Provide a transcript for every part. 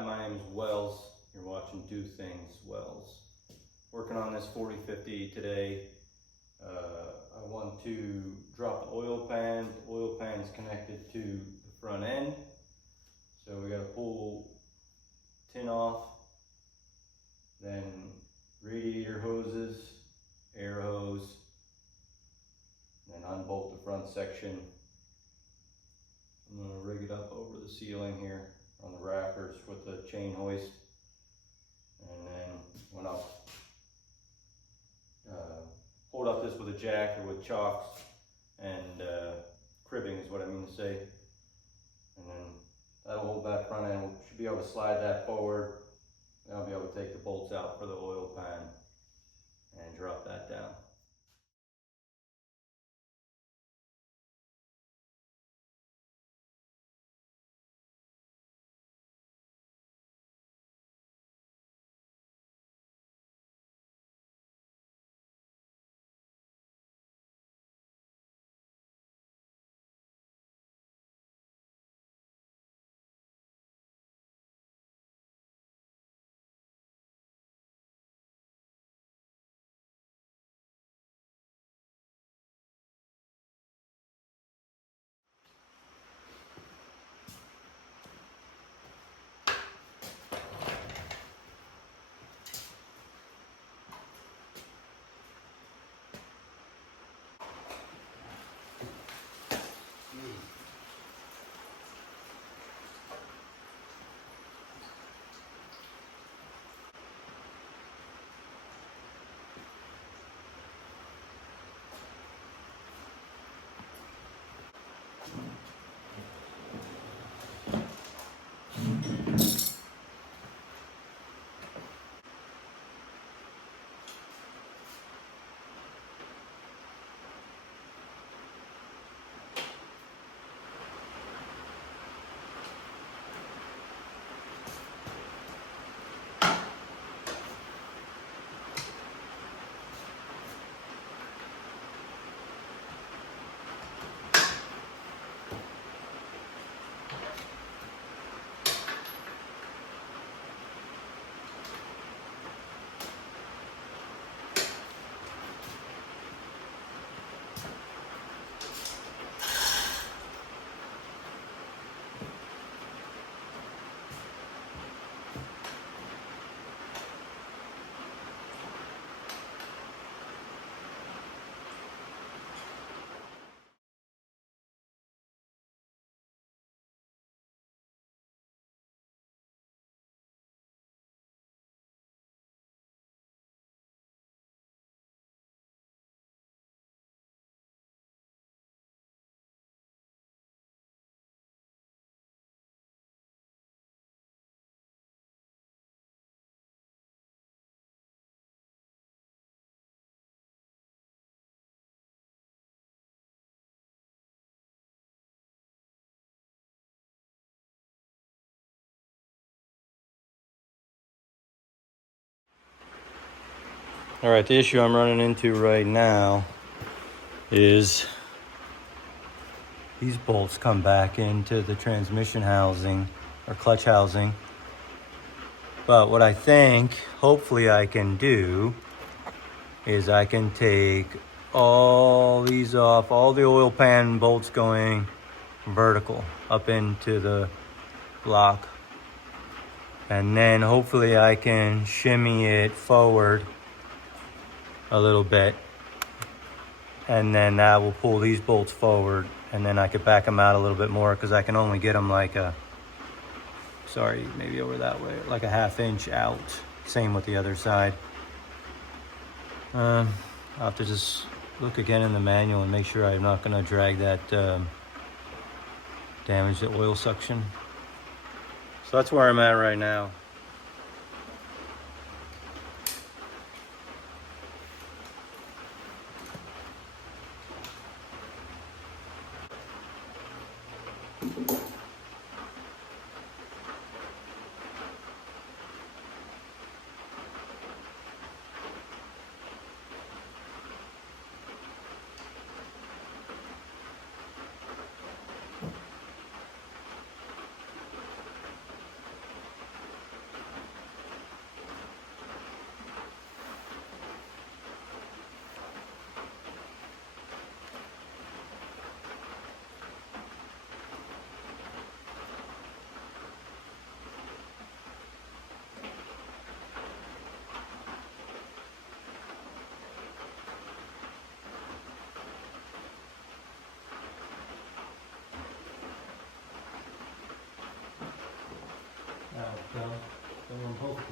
Hi, my name is Wells. You're watching Do Things Wells. Working on this 4050 today. I want to drop the oil pan. The oil pan is connected to the front end. So we got to pull tin off, then radiator hoses, air hose, then unbolt the front section. I'm going to rig it up over the ceiling here on the rafters with the chain hoist, and then when I'll hold up this with a jack or with chocks and cribbing is what I mean to say, and then that'll hold that front end. We should be able to slide that forward, and I'll be able to take the bolts out for the oil pan and drop that down. All right, the issue I'm running into right now is these bolts come back into the transmission housing or clutch housing. But what I think, hopefully I can do, is I can take all these off, all the oil pan bolts going vertical up into the block. And then hopefully I can shimmy it forward a little bit, and then that will pull these bolts forward, and then I could back them out a little bit more because I can only get them like maybe over that way, like a ½ inch out. Same with the other side. I'll have to just look again in the manual and make sure I'm not going to drag that damage the oil suction. So that's where I'm at right now. So, I'm hoping.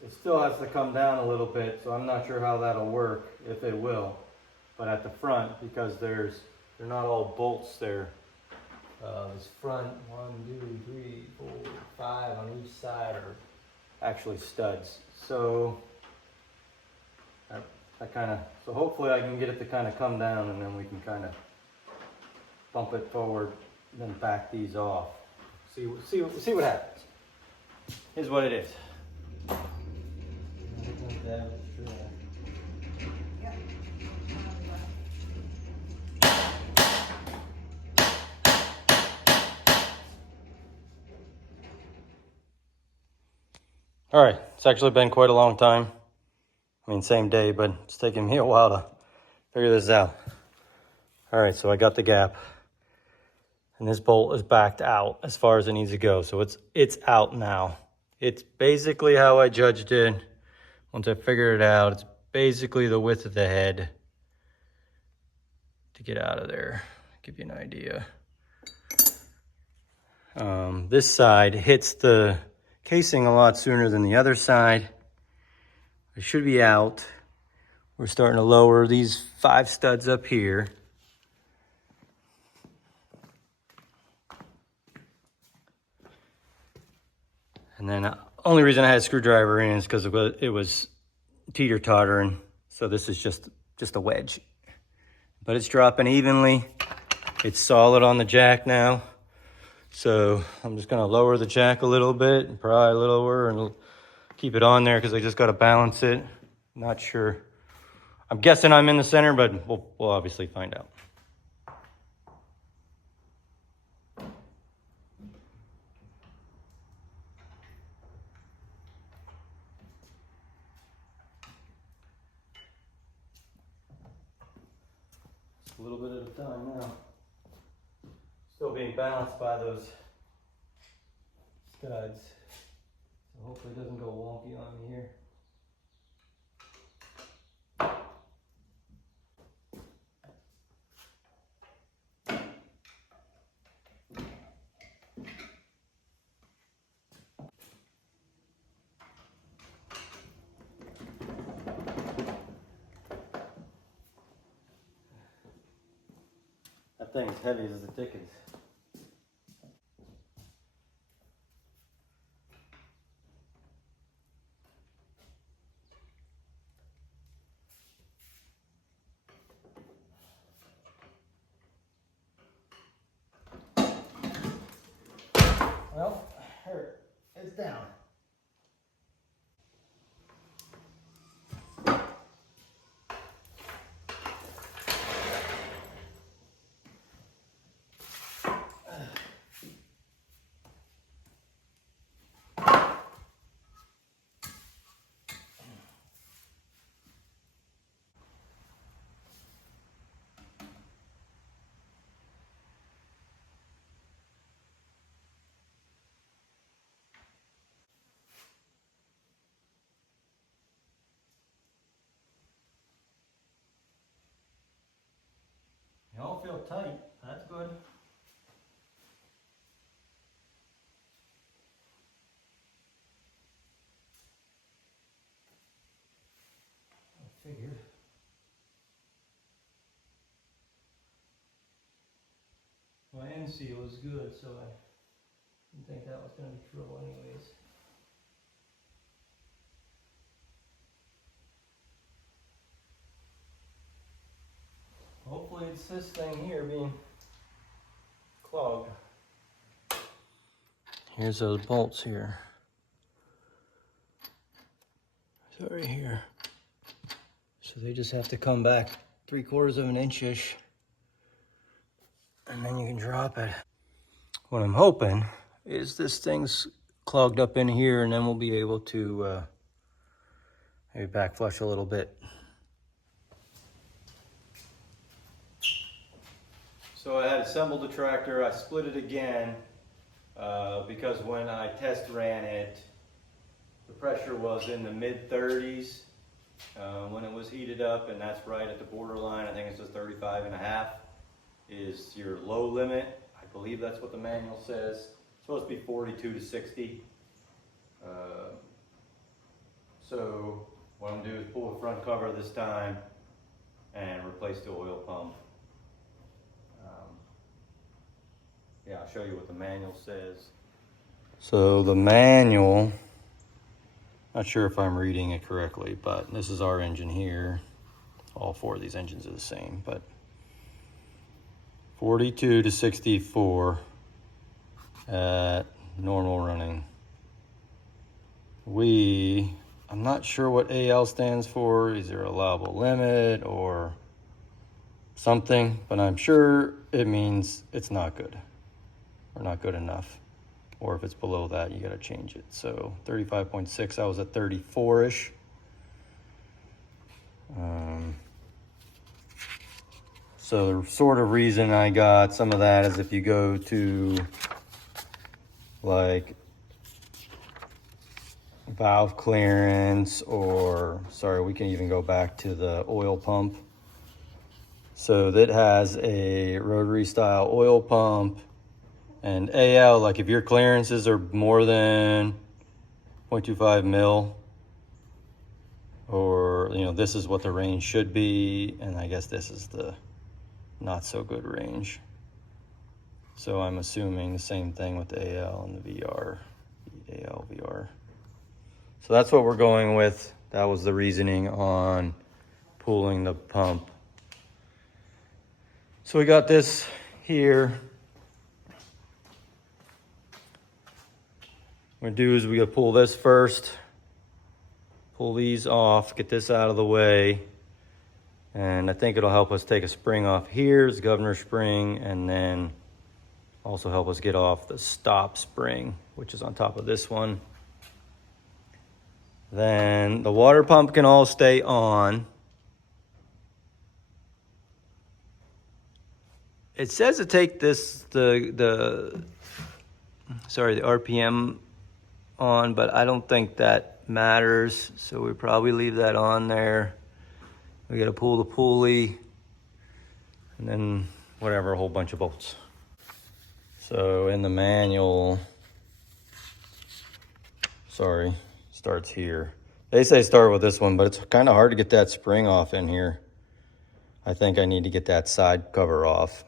It still has to come down a little bit, so I'm not sure how that'll work, if it will. But at the front, because they're not all bolts there. This front 1, 2, 3, 4, 5 on each side are actually studs. So so hopefully I can get it to kind of come down, and then we can kind of bump it forward and then back these off. See what happens. Here's what it is. All right, it's actually been quite a long time. I mean, same day, but it's taken me a while to figure this out. All right, so I got the gap, and this bolt is backed out as far as it needs to go. So it's out now. It's basically how I judged it. Once I figured it out, it's basically the width of the head to get out of there. Give you an idea. This side hits the casing a lot sooner than the other side. It should be out. We're starting to lower these 5 studs up here. And then the only reason I had a screwdriver in is because it was teeter-tottering. So this is just a wedge. But it's dropping evenly. It's solid on the jack now. So I'm just gonna lower the jack a little bit, and probably lower, and keep it on there because I just gotta balance it. Not sure. I'm guessing I'm in the center, but we'll obviously find out. Just a little bit at a time now. Still being balanced by those studs. So hopefully it doesn't go wonky on me here. That thing's heavy as the dickens. Well, here, it's down. They all feel tight. That's good. I figured. My end seal is good, so I didn't think that was going to be trouble anyways. Hopefully it's this thing here being clogged. Here's those bolts here. So right here. So they just have to come back 3/4 of an inch-ish. And then you can drop it. What I'm hoping is this thing's clogged up in here, and then we'll be able to maybe back flush a little bit. So I had assembled the tractor. I split it again because when I test ran it, the pressure was in the mid-30s when it was heated up, and that's right at the borderline. I think it says 35.5 is your low limit. I believe that's what the manual says. It's supposed to be 42 to 60. So what I'm gonna do is pull the front cover this time and replace the oil pump. Yeah, I'll show you what the manual says. So the manual, not sure if I'm reading it correctly, but this is our engine here. All 4 of these engines are the same, but 42 to 64 at normal running. I'm not sure what AL stands for. Is there a allowable limit or something? But I'm sure it means it's not good or not good enough. Or if it's below that, you got to change it. So 35.6, I was at 34-ish. So the sort of reason I got some of that is if you go to like valve clearance, or sorry, we can even go back to the oil pump. So that has a rotary style oil pump, and AL, like if your clearances are more than 0.25 mil, or this is what the range should be, and I guess this is the not so good range. So I'm assuming the same thing with the AL and the VR, AL, VR. So that's what we're going with. That was the reasoning on pulling the pump. So we got this here. What we're gonna do is we gotta pull this first, pull these off, get this out of the way. And I think it'll help us take a spring off here, it's governor spring, and then also help us get off the stop spring, which is on top of this one. Then the water pump can all stay on. It says to take this, the RPM on, but I don't think that matters. So we probably leave that on there. We gotta pull the pulley, and then whatever, a whole bunch of bolts. So in the manual, starts here. They say start with this one, but it's kind of hard to get that spring off in here. I think I need to get that side cover off.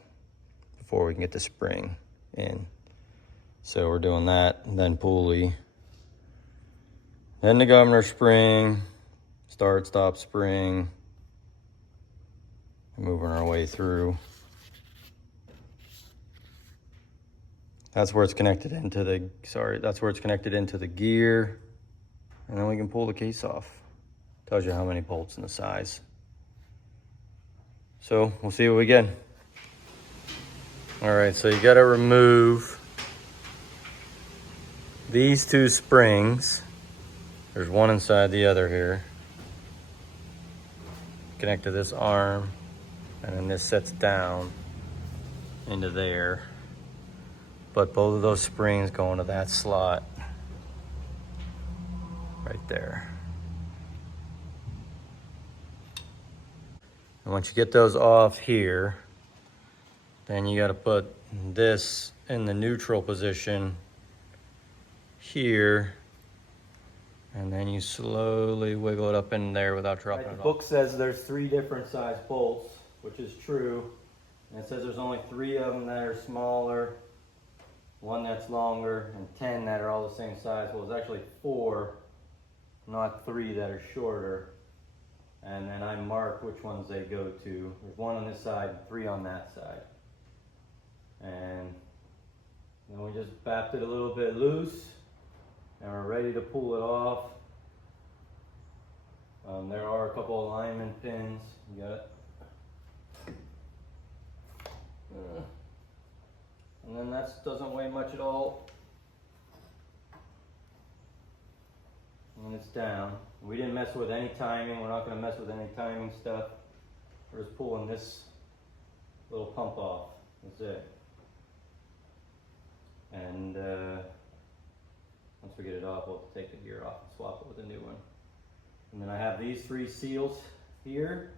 before we can get the spring in. So we're doing that, and then pulley. Then the governor spring, start, stop, spring. Moving our way through. That's where it's connected into the, that's where it's connected into the gear. And then we can pull the case off. Tells you how many bolts and the size. So we'll see what we get. All right, so you gotta remove these two springs. There's one inside the other here. Connect to this arm, and then this sets down into there. But both of those springs go into that slot right there. And once you get those off here, then you got to put this in the neutral position here, and then you slowly wiggle it up in there without dropping it off. The book says there's 3 different size bolts, which is true. And it says there's only 3 of them that are smaller, 1 that's longer, and 10 that are all the same size. Well, it's actually 4, not 3 that are shorter. And then I mark which ones they go to. There's 1 on this side, 3 on that side. And then we just bapped it a little bit loose, and we're ready to pull it off. There are a couple alignment pins. You got it. And then that doesn't weigh much at all. And it's down. We didn't mess with any timing. We're not going to mess with any timing stuff. We're just pulling this little pump off. That's it. And once we get it off, we'll have to take the gear off and swap it with a new one. And then I have these 3 seals here,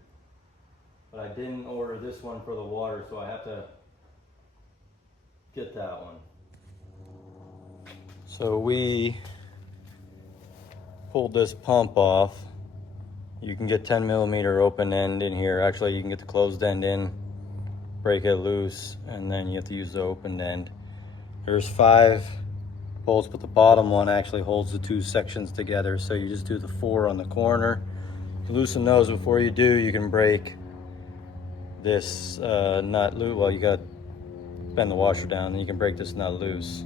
but I didn't order this one for the water, so I have to get that one. So we pulled this pump off. You can get 10mm open end in here. Actually, you can get the closed end in, break it loose, and then you have to use the open end. There's 5 bolts, but the bottom one actually holds the 2 sections together. So you just do the 4 on the corner. You loosen those before you do. You can break this nut loose. Well, you got to bend the washer down, then you can break this nut loose.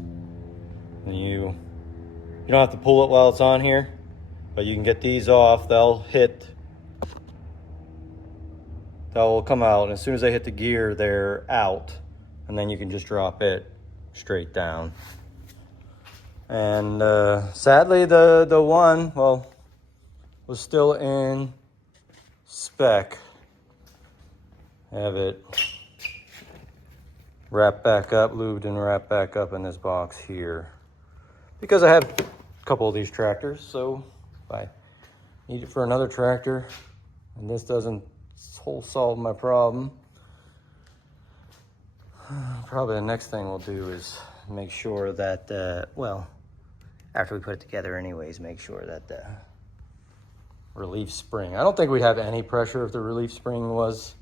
And you don't have to pull it while it's on here, but you can get these off. They'll come out, and as soon as they hit the gear, they're out, and then you can just drop it straight down. And sadly, the one, well, was still in spec. I have it wrapped back up, lubed and wrapped back up in this box here, because I have a couple of these tractors. So if I need it for another tractor and this doesn't solve my problem, probably the next thing we'll do is make sure that well, after we put it together anyways, make sure that the relief spring, I don't think we'd have any pressure if the relief spring was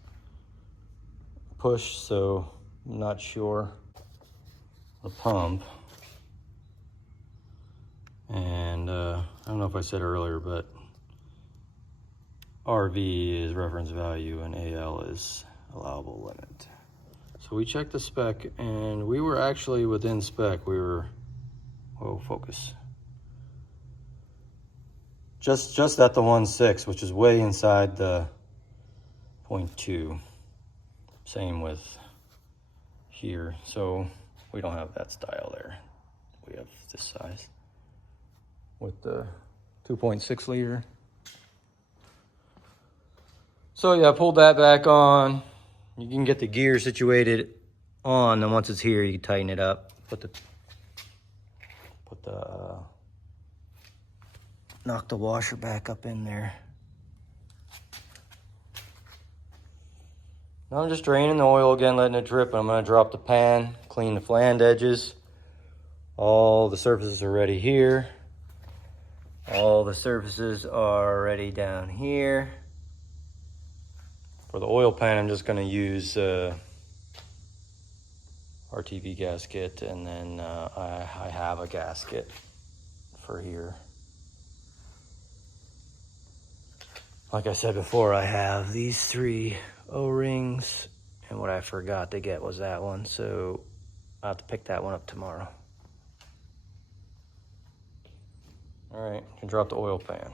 pushed, so I'm not sure. The pump, and I don't know if I said earlier, but RV is reference value and AL is allowable limit. So we checked the spec, and we were actually within spec. We were, whoa, focus. Just at the 1.6, which is way inside the 0.2. Same with here. So we don't have that style there. We have this size with the 2.6 liter. So yeah, I pulled that back on. You can get the gear situated on, and once it's here, you can tighten it up. Knock the washer back up in there. Now I'm just draining the oil again, letting it drip, and I'm gonna drop the pan, clean the flange edges. All the surfaces are ready here. All the surfaces are ready down here. For the oil pan, I'm just gonna use RTV gasket, and then I have a gasket for here. Like I said before, I have these 3 O-rings, and what I forgot to get was that one, so I'll have to pick that one up tomorrow. All right, can drop the oil pan.